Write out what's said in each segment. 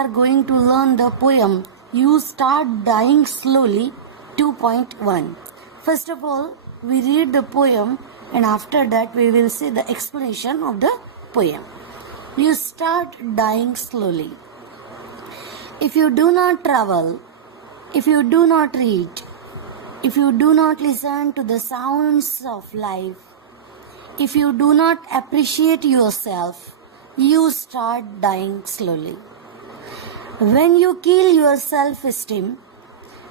are going to learn the poem You Start Dying Slowly 2.1. First of all, we read the poem and after that we will see the explanation of the poem. You start dying slowly. If you do not travel, if you do not read, if you do not listen to the sounds of life, if you do not appreciate yourself, you start dying slowly. When you kill your self-esteem,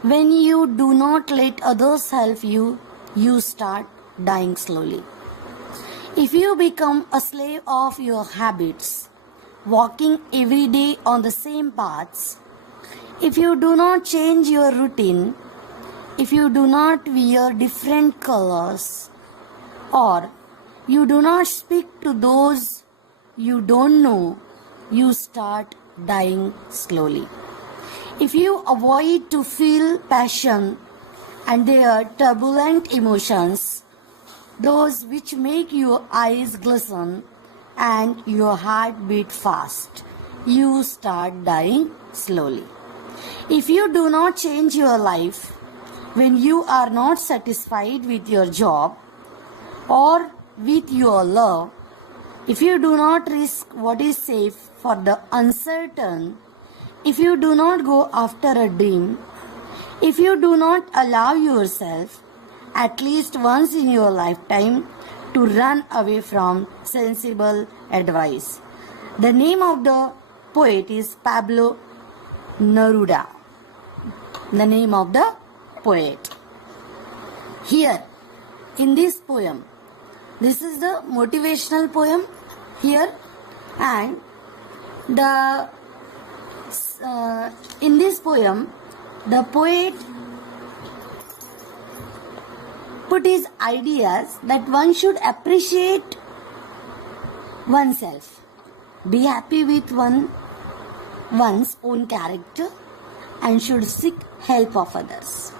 when you do not let others help you, you start dying slowly. If you become a slave of your habits, walking every day on the same paths, if you do not change your routine, if you do not wear different colors, or you do not speak to those you don't know, you start dying slowly. If you avoid to feel passion and their turbulent emotions, those which make your eyes glisten and your heart beat fast, you start dying slowly. If you do not change your life when you are not satisfied with your job or with your love, if you do not risk what is safe for the uncertain, if you do not go after a dream, if you do not allow yourself at least once in your lifetime to run away from sensible advice. The name of the poet is Pablo Neruda. The name of the poet. Here, in this poem, this is the motivational poem here, and in this poem, the poet put his ideas that one should appreciate oneself, be happy with one's own character, and should seek help of others.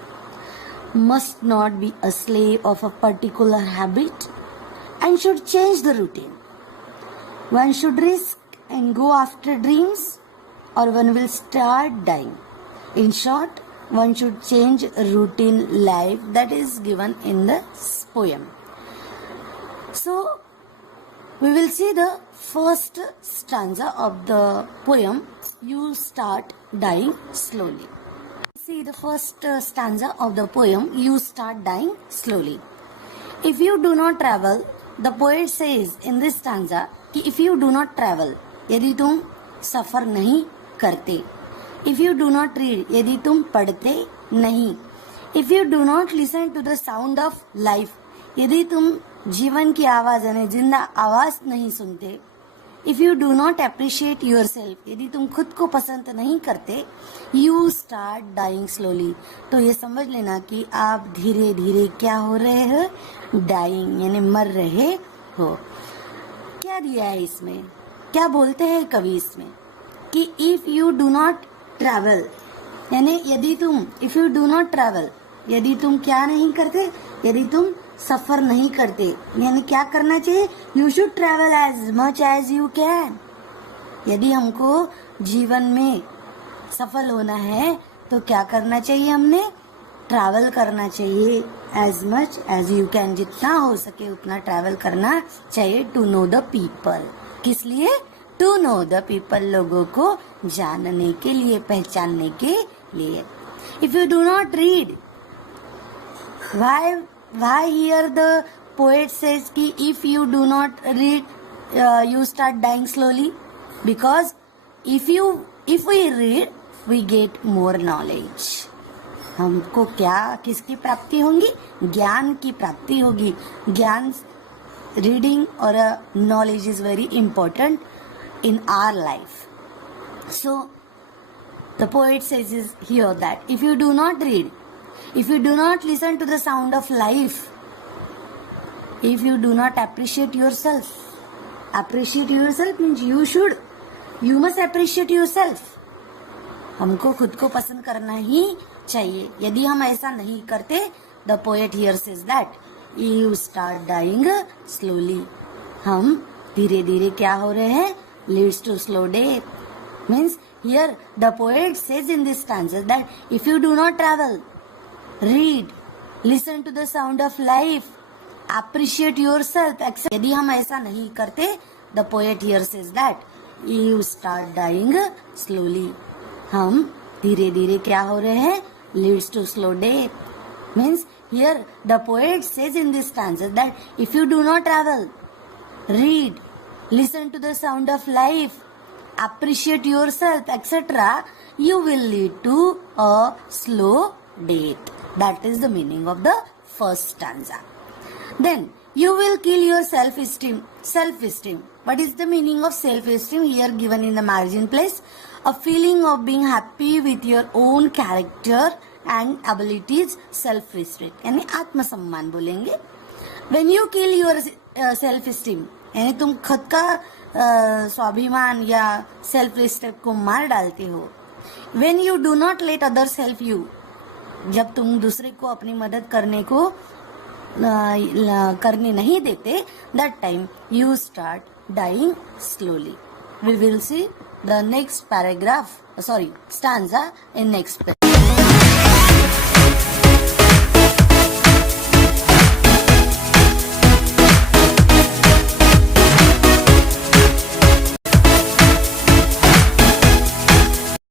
Must not be a slave of a particular habit and should change the routine. One should risk and go after dreams, or one will start dying. In short, one should change routine life that is given in the poem. So, we will see the first stanza of the poem, You Start Dying Slowly. See the first stanza of the poem, You Start Dying Slowly. If you do not travel, the poet says in this stanza, कि if you do not travel, यदि तुम सफर नहीं करते, if you do not read, यदि तुम पढ़ते नहीं, if you do not listen to the sound of life, यदि तुम जीवन की आवाज यानी जिंदा आवाज नहीं सुनते, if you do not appreciate yourself, यदि तुम खुद को पसंद नहीं करते, you start dying slowly. तो ये समझ लेना कि आप धीरे धीरे क्या हो रहे हो, dying यानी मर रहे हो. क्या दिया है इसमें, क्या बोलते हैं कवि इसमें कि if you do not travel यानी यदि तुम, if you do not travel यदि तुम क्या नहीं करते, यदि तुम सफर नहीं करते, यानी क्या करना चाहिए, you should travel as much as you can. यदि हमको जीवन में सफल होना है तो क्या करना चाहिए, हमने ट्रैवल करना चाहिए as much as you can, जितना हो सके उतना ट्रैवल करना चाहिए. to know the people, किस लिए, to know the people, लोगों को जानने के लिए, पहचानने के लिए. if you do not read, why here the poet says कि if you do not read, you start dying slowly, because if we read, we get more knowledge. हमको क्या, किसकी प्राप्ति होगी, ज्ञान की प्राप्ति होगी. ज्ञान, रीडिंग और knowledge is very important in our life. So the poet says is here that if you do not read, if you do not listen to the sound of life, if you do not appreciate yourself means you must appreciate yourself. हमको खुद को पसंद करना ही चाहिए. यदि हम ऐसा नहीं करते, the poet here says that you start dying slowly. हम धीरे धीरे क्या हो रहे हैं, leads to slow death. Means Here the poet says in this stanza that if you do not travel, read, listen to the sound of life, appreciate yourself, accept. यदि हम ऐसा नहीं करते, the poet here says that you start dying slowly. हम धीरे धीरे क्या हो रहे हैं? Leads to slow death. Means here the poet says in this stanza that if you do not travel, read, listen to the sound of life, appreciate yourself, etc., you will lead to a slow death. That is the meaning of the first stanza. Then you will kill your self-esteem. Self-esteem. What is the meaning of self-esteem? Here given in the margin place. A feeling of being happy with your own character and abilities, self-respect. यानी आत्मसम्मान बोलेंगे. When you kill your self-esteem, यानी तुम खुद का स्वाभिमान या self respect को मार डालते हो. When you do not let others help you, जब तुम दूसरे को अपनी मदद करने को करने नहीं देते, that time you start dying slowly. We will see the next stanza in next page.